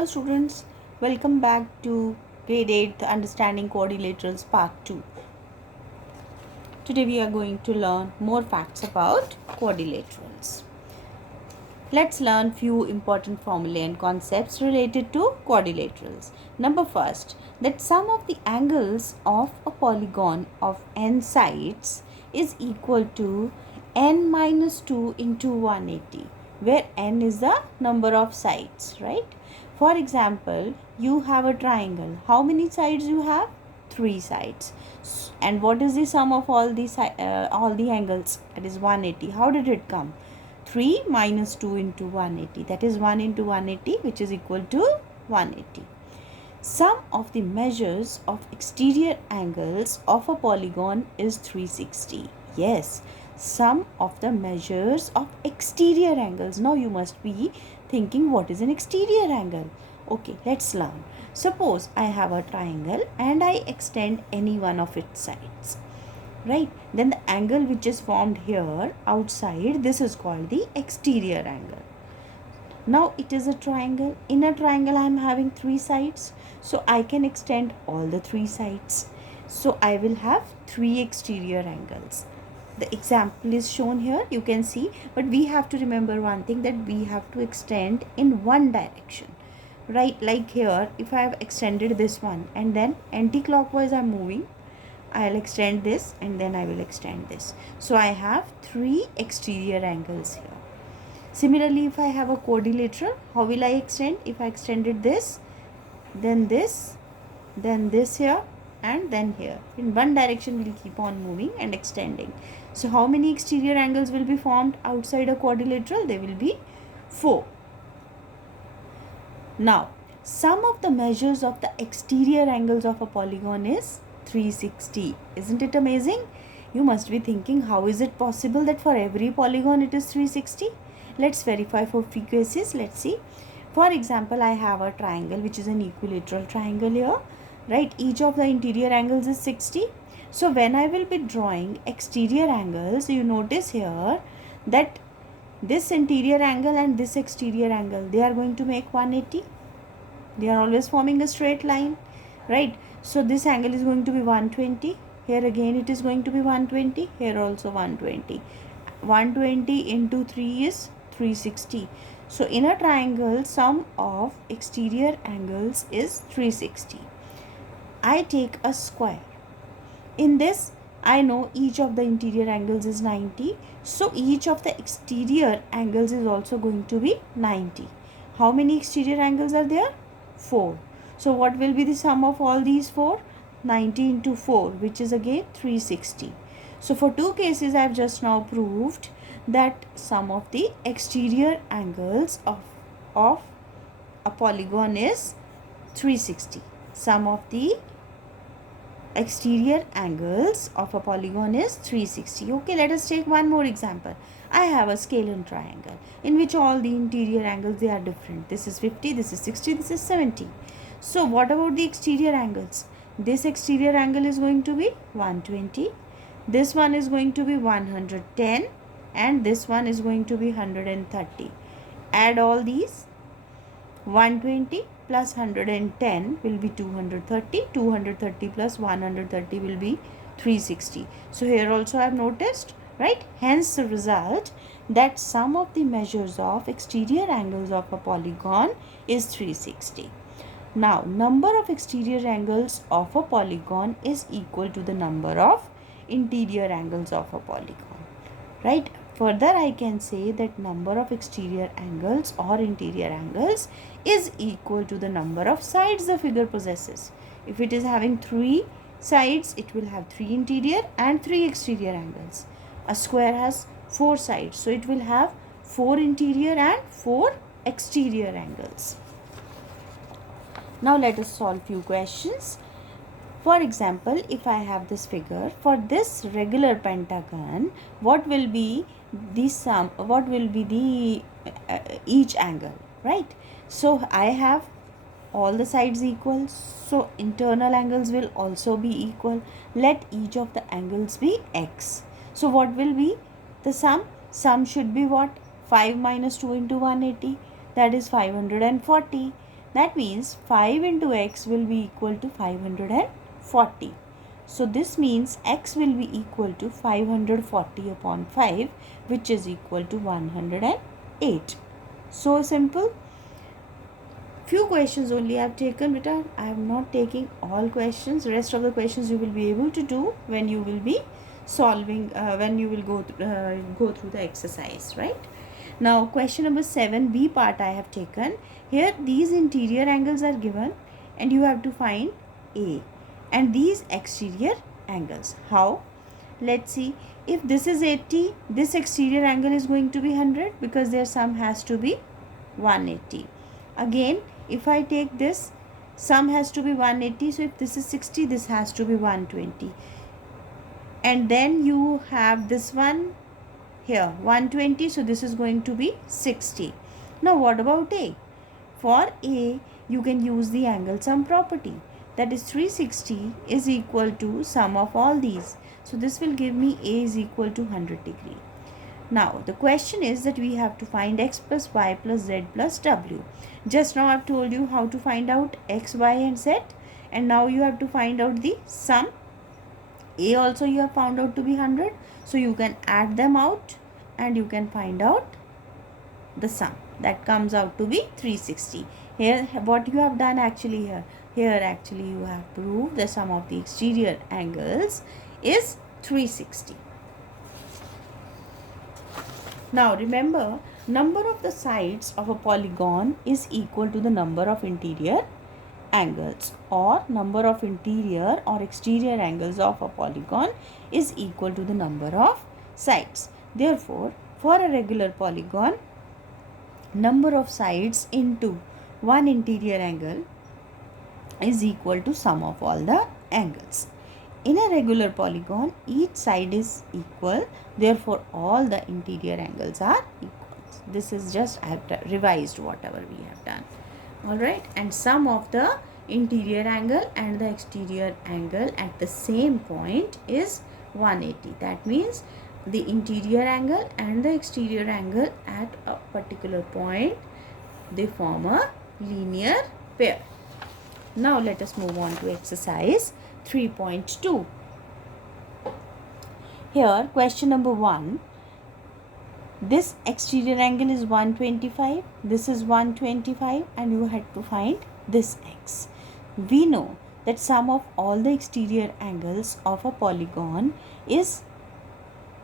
Hello students, welcome back to grade 8 Understanding Quadrilaterals part 2. Today we are going to learn more facts about quadrilaterals. Let's learn few important formulae and concepts related to quadrilaterals. Number first, that sum of the angles of a polygon of n sides is equal to n minus 2 into 180, where n is the number of sides, right? For example, you have a triangle. How many sides you have? 3 sides. And what is the sum of all the angles? That is 180. How did it come? 3 minus 2 into 180. That is 1 into 180, which is equal to 180. Sum of the measures of exterior angles of a polygon is 360. Yes, sum of the measures of exterior angles. Now you must be thinking, what is an exterior angle? Okay, let's learn. Suppose I have a triangle and I extend any one of its sides, right? Then the angle which is formed here outside, this is called the exterior angle. Now it is a triangle. In a triangle I am having 3 sides, so I can extend all the 3 sides. So I will have 3 exterior angles. The example is shown here, you can see, but we have to remember one thing, that we have to extend in one direction, right? Like here, if I have extended this one and then anti-clockwise I am moving, I'll extend this and then I will extend this. So I have 3 exterior angles here. Similarly, if I have a quadrilateral, how will I extend? If I extended this here, and then here. In one direction, we'll keep on moving and extending. So how many exterior angles will be formed outside a quadrilateral? There will be 4. Now, sum of the measures of the exterior angles of a polygon is 360. Isn't it amazing? You must be thinking, how is it possible that for every polygon it is 360? Let's verify for few cases. Let's see. For example, I have a triangle which is an equilateral triangle here, right? Each of the interior angles is 60. So when I will be drawing exterior angles, you notice here that this interior angle and this exterior angle, they are going to make 180. They are always forming a straight line, right? So this angle is going to be 120. Here again it is going to be 120. Here also 120. 120 into 3 is 360. So in a triangle, sum of exterior angles is 360. I take a square. In this, I know each of the interior angles is 90. So each of the exterior angles is also going to be 90. How many exterior angles are there? 4. So what will be the sum of all these 4? 90 into 4, which is again 360. So for 2 cases, I have just now proved that sum of the exterior angles of a polygon is 360. Sum of the exterior angles of a polygon is 360. Okay, let us take one more example. I have a scalene triangle in which all the interior angles, they are different. This is 50, this is 60, this is 70. So what about the exterior angles? This exterior angle is going to be 120. This one is going to be 110 and this one is going to be 130. Add all these. 120 plus 110 will be 230. 230 plus 130 will be 360. So here also I have noticed, right? Hence the result that sum of the measures of exterior angles of a polygon is 360. Now, number of exterior angles of a polygon is equal to the number of interior angles of a polygon, right? Further, I can say that number of exterior angles or interior angles is equal to the number of sides the figure possesses. If it is having 3 sides, it will have 3 interior and 3 exterior angles. A square has 4 sides, so it will have 4 interior and 4 exterior angles. Now let us solve few questions. For example, if I have this figure, for this regular pentagon, what will be the sum, what will be the each angle, right? So I have all the sides equal, so internal angles will also be equal. Let each of the angles be x. So what will be the sum? Sum should be what? 5 minus 2 into 180, that is 540. That means 5 into x will be equal to 540. So this means x will be equal to 540 upon 5, which is equal to 108. So simple. Few questions only I have taken, but I am not taking all questions. Rest of the questions you will be able to do when you will be solving, when you will go through the exercise, right? Now question number 7, B part I have taken. Here these interior angles are given and you have to find A, and these exterior angles. How? Let's see. If this is 80, this exterior angle is going to be 100 because their sum has to be 180. Again, if I take this, sum has to be 180. So if this is 60, this has to be 120. And then you have this one here, 120. So this is going to be 60. Now what about A? For A, you can use the angle sum property. That is 360 is equal to sum of all these. So this will give me A is equal to 100 degree. Now the question is that we have to find x plus y plus z plus w. Just now I have told you how to find out x, y and z, and now you have to find out the sum. A also you have found out to be 100. So you can add them out and you can find out the sum. That comes out to be 360. Here what you have done actually here actually you have proved the sum of the exterior angles is 360. Now remember, number of the sides of a polygon is equal to the number of interior angles, or number of interior or exterior angles of a polygon is equal to the number of sides. Therefore, for a regular polygon, number of sides into one interior angle is equal to sum of all the angles. In a regular polygon, each side is equal, therefore all the interior angles are equal. This is just, I have revised whatever we have done. Alright, and sum of the interior angle and the exterior angle at the same point is 180. That means the interior angle and the exterior angle at a particular point, they form a linear pair. Now let us move on to exercise 3.2. Here question number 1, this exterior angle is 125, this is 125, and you had to find this x. We know that sum of all the exterior angles of a polygon is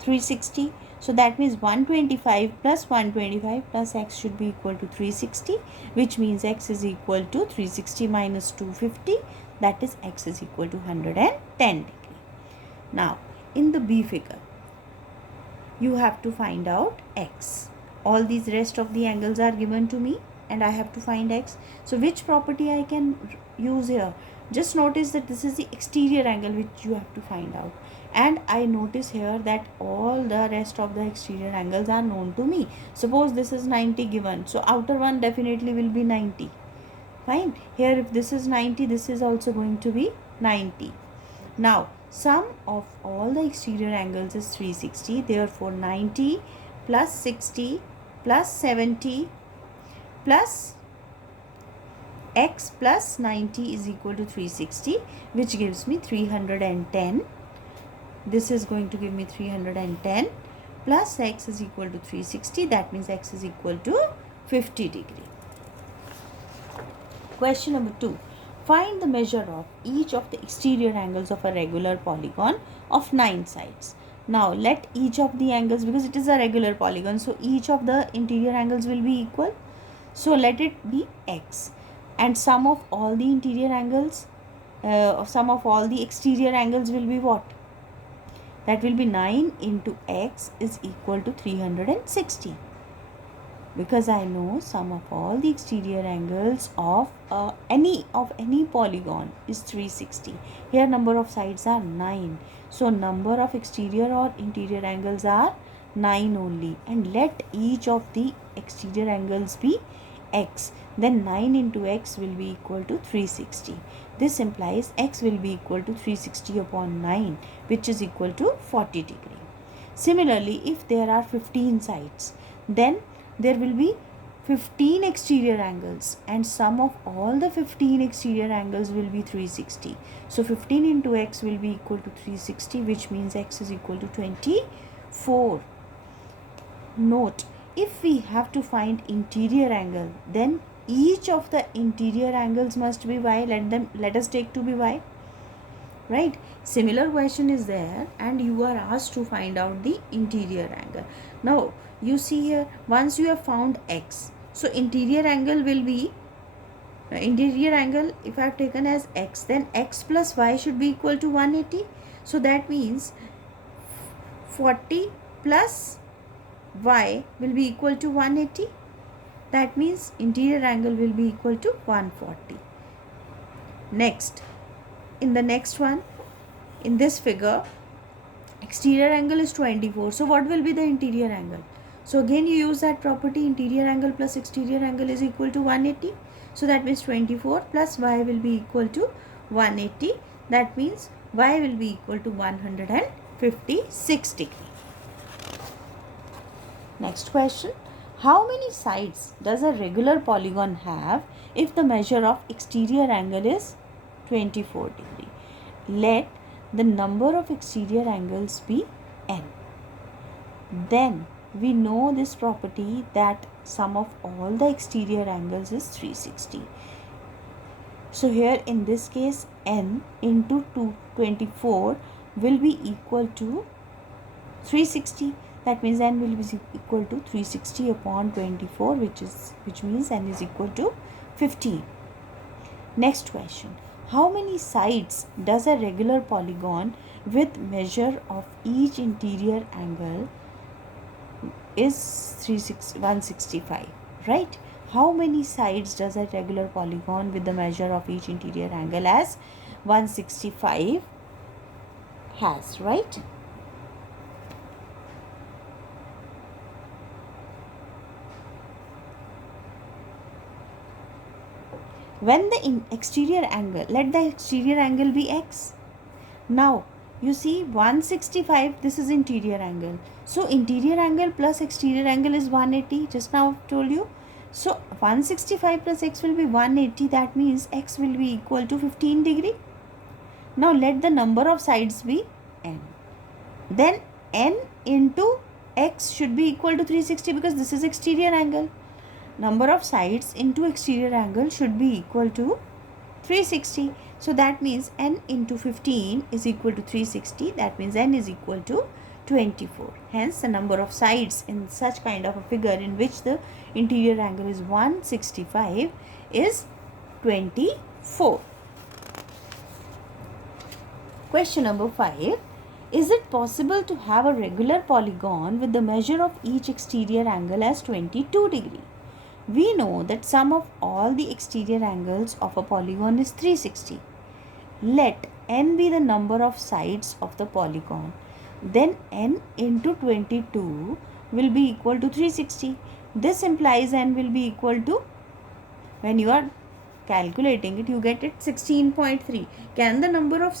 360. So that means 125 plus 125 plus x should be equal to 360, which means x is equal to 360 minus 250. That is x is equal to 110 degree. Now in the B figure, you have to find out x. All these rest of the angles are given to me and I have to find x. So which property I can use here? Just notice that this is the exterior angle which you have to find out. And I notice here that all the rest of the exterior angles are known to me. Suppose this is 90 given. So outer one definitely will be 90. Fine. Here if this is 90, this is also going to be 90. Now sum of all the exterior angles is 360. Therefore 90 plus 60 plus 70 plus x plus 90 is equal to 360, which gives me 310. This is going to give me 310 plus x is equal to 360. That means x is equal to 50 degree. Question number 2. Find the measure of each of the exterior angles of a regular polygon of 9 sides. Now let each of the angles, because it is a regular polygon, so each of the interior angles will be equal. So let it be x, and sum of all the interior angles, sum of all the exterior angles will be what? That will be 9 into x is equal to 360. Because I know sum of all the exterior angles of any polygon is 360. Here number of sides are 9. So number of exterior or interior angles are 9 only. And let each of the exterior angles be x. Then 9 into x will be equal to 360. This implies x will be equal to 360 upon 9, which is equal to 40 degree. Similarly, if there are 15 sides, then there will be 15 exterior angles, and sum of all the 15 exterior angles will be 360. So 15 into x will be equal to 360, which means x is equal to 24. Note, if we have to find interior angle, then each of the interior angles must be y. Let us take to be y, right? Similar question is there, and you are asked to find out the interior angle. Now you see here, once you have found x, so interior angle will be interior angle, if I have taken as x, then x plus y should be equal to 180. So that means 40 plus y will be equal to 180. That means interior angle will be equal to 140. Next, in the next one, in this figure, exterior angle is 24. So what will be the interior angle? So again you use that property, interior angle plus exterior angle is equal to 180. So that means 24 plus y will be equal to 180. That means y will be equal to 156 degree. Next question. How many sides does a regular polygon have if the measure of exterior angle is 24 degree? Let the number of exterior angles be n. Then we know this property that sum of all the exterior angles is 360. So here in this case, n into 224 will be equal to 360. That means n will be equal to 360 upon 24, which means n is equal to 15. Next question. How many sides does a regular polygon with measure of each interior angle is 165, right? How many sides does a regular polygon with the measure of each interior angle as 165 has, right? When the exterior angle, let the exterior angle be x. Now you see 165, this is interior angle. So interior angle plus exterior angle is 180, just now I've told you. So 165 plus x will be 180, that means x will be equal to 15 degree. Now let the number of sides be n. Then n into x should be equal to 360 because this is exterior angle. Number of sides into exterior angle should be equal to 360. So that means n into 15 is equal to 360. That means n is equal to 24. Hence the number of sides in such kind of a figure in which the interior angle is 165 is 24. Question number 5. Is it possible to have a regular polygon with the measure of each exterior angle as 22 degree? We know that sum of all the exterior angles of a polygon is 360. Let n be the number of sides of the polygon. Then n into 22 will be equal to 360. This implies n will be equal to, when you are calculating it, you get it 16.3. Can the number of